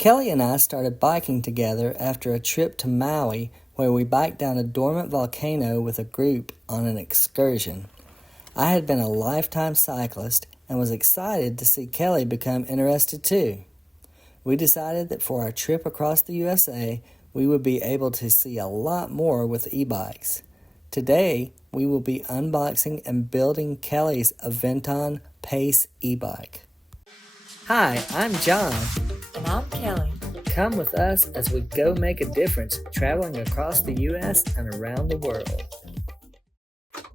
Kelly and I started biking together after a trip to Maui where we biked down a dormant volcano with a group on an excursion. I had been a lifetime cyclist and was excited to see Kelly become interested too. We decided that for our trip across the USA, we would be able to see a lot more with e-bikes. Today, we will be unboxing and building Kelly's Aventon Pace e-bike. Hi, I'm John. And I'm Kelly. Come with us as we go make a difference traveling across the U.S. and around the world.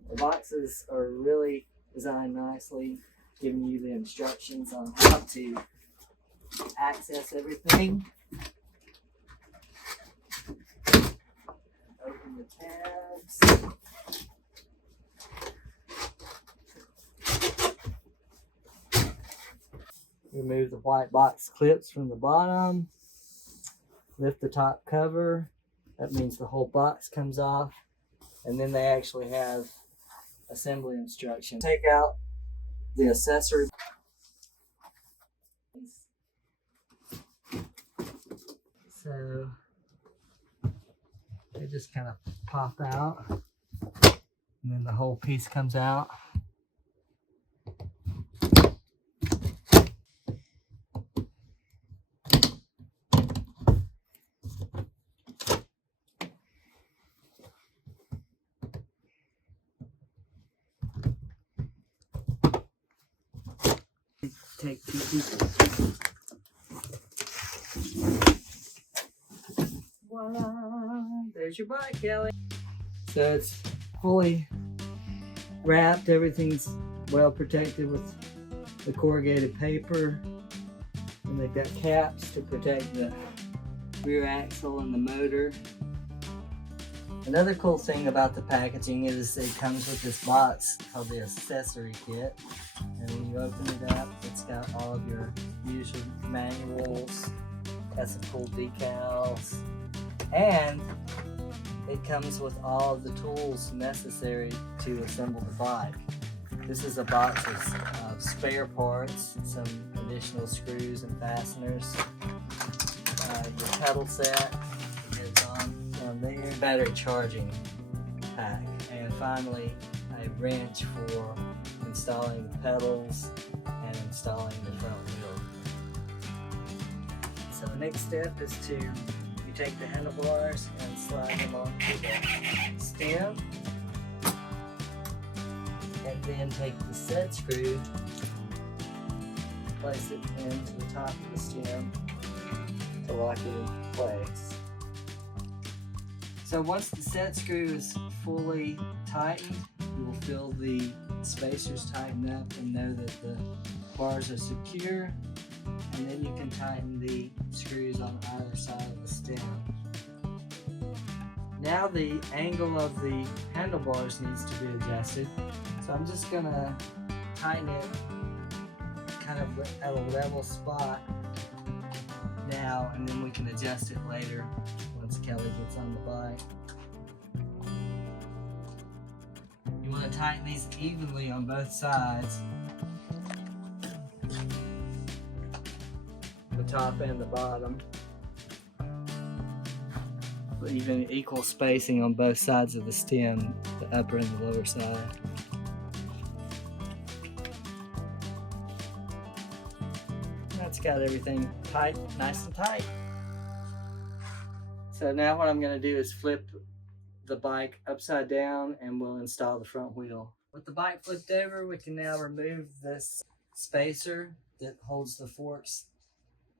The boxes are really designed nicely, giving you the instructions on how to access everything. Open the tabs. Remove the white box clips from the bottom. Lift the top cover. That means the whole box comes off. And then they actually have assembly instructions. Take out the accessory. So they just kind of pop out. And then the whole piece comes out. Take two pieces. Voila! There's your bike, Kelly. So it's fully wrapped. Everything's well protected with the corrugated paper. And they've got caps to protect the rear axle and the motor. Another cool thing about the packaging is it comes with this box called the accessory kit. And when you open it up, it's got all of your usual manuals, got some cool decals, and it comes with all of the tools necessary to assemble the bike. This is a box of spare parts, some additional screws and fasteners, your pedal set is on there, battery charging pack, and finally a wrench for installing the pedals and installing the front wheel. So the next step is to you take the handlebars and slide them onto the stem, and then take the set screw, place it into the top of the stem to lock it into place. So once the set screw is fully tightened, you will feel the spacers tighten up and know that the bars are secure, and then you can tighten the screws on either side of the stem. Now the angle of the handlebars needs to be adjusted, so I'm just going to tighten it kind of at a level spot now, and then we can adjust it later once Kelly gets on the bike. You want to tighten these evenly on both sides, the top and the bottom, but even equal spacing on both sides of the stem, the upper and the lower side. That's got everything tight, nice and tight. So now what I'm going to do is flip the bike upside down and we'll install the front wheel. With the bike flipped over, we can now remove this spacer that holds the forks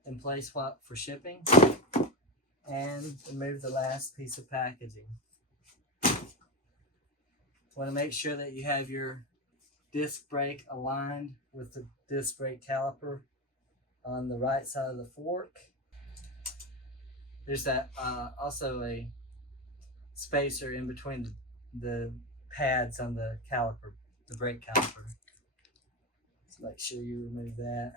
in place for shipping and remove the last piece of packaging. Want to make sure that you have your disc brake aligned with the disc brake caliper on the right side of the fork. There's that also a spacer in between the pads on the caliper, the brake caliper. So make sure you remove that.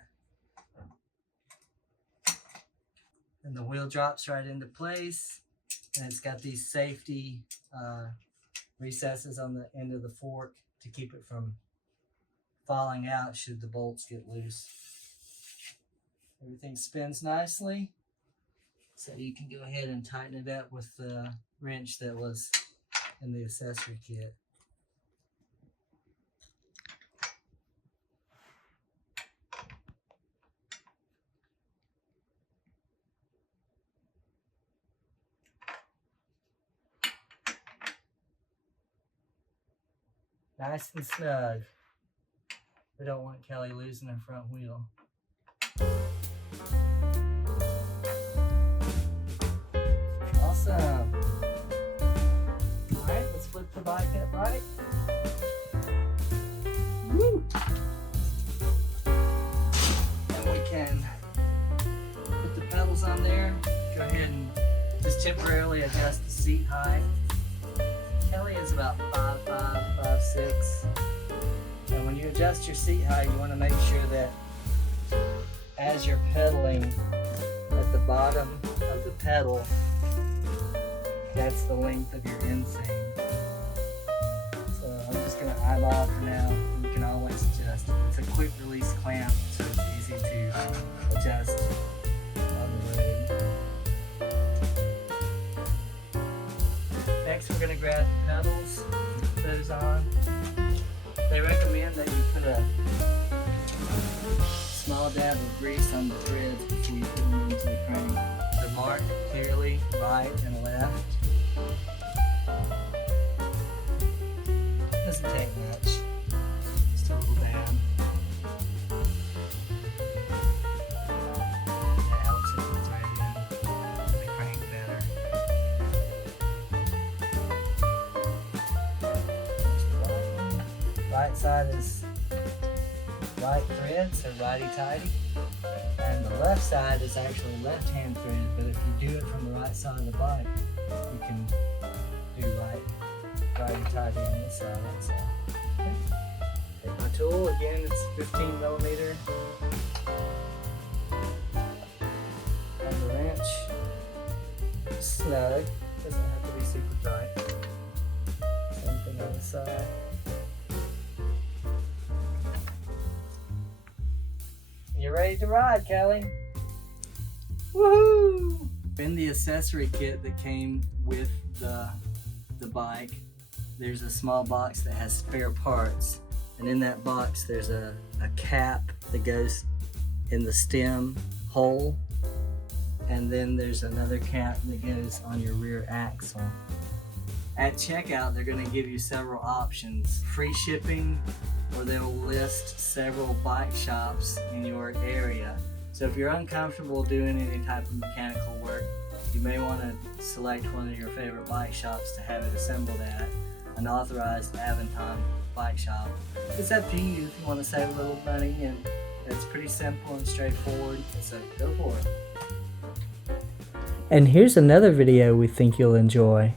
And the wheel drops right into place, and it's got these safety recesses on the end of the fork to keep it from falling out should the bolts get loose. Everything spins nicely. So you can go ahead and tighten it up with the wrench that was in the accessory kit. Nice and snug. We don't want Kelly losing her front wheel. Awesome. Alright, let's flip the bike up right. Woo! And we can put the pedals on there. Go ahead and just temporarily adjust the seat height. Kelly is about 5'5", 5'6". And when you adjust your seat height, you want to make sure that as you're pedaling at the bottom of the pedal, that's the length of your inseam. So I'm just going to eyeball for now. You can always adjust. It's a quick release clamp, so it's easy to adjust on the road. Next, we're going to grab the pedals, put those on. They recommend that you put a small dab of grease on the threads before you put them into the crank. They're marked clearly right and left. Doesn't take much. Just a little dab. That helps it thread in the crank better. Right side is right thread, so righty-tighty. And the left side is actually left-hand thread, but if you do it from the right side of the bike, you can do righty-tighty on this side, that side. Okay. Take my tool, again it's 15 millimeter. And the wrench, snug, doesn't have to be super tight. Same thing on the side. You're ready to ride, Kelly. Woohoo! In the accessory kit that came with the bike, there's a small box that has spare parts. And in that box, there's a cap that goes in the stem hole. And then there's another cap that goes on your rear axle. At checkout, they're going to give you several options. Free shipping, or they'll list several bike shops in your area. So if you're uncomfortable doing any type of mechanical work, you may want to select one of your favorite bike shops to have it assembled at, an authorized Aventon bike shop. It's up to you if you want to save a little money, and it's pretty simple and straightforward, so go for it. And here's another video we think you'll enjoy.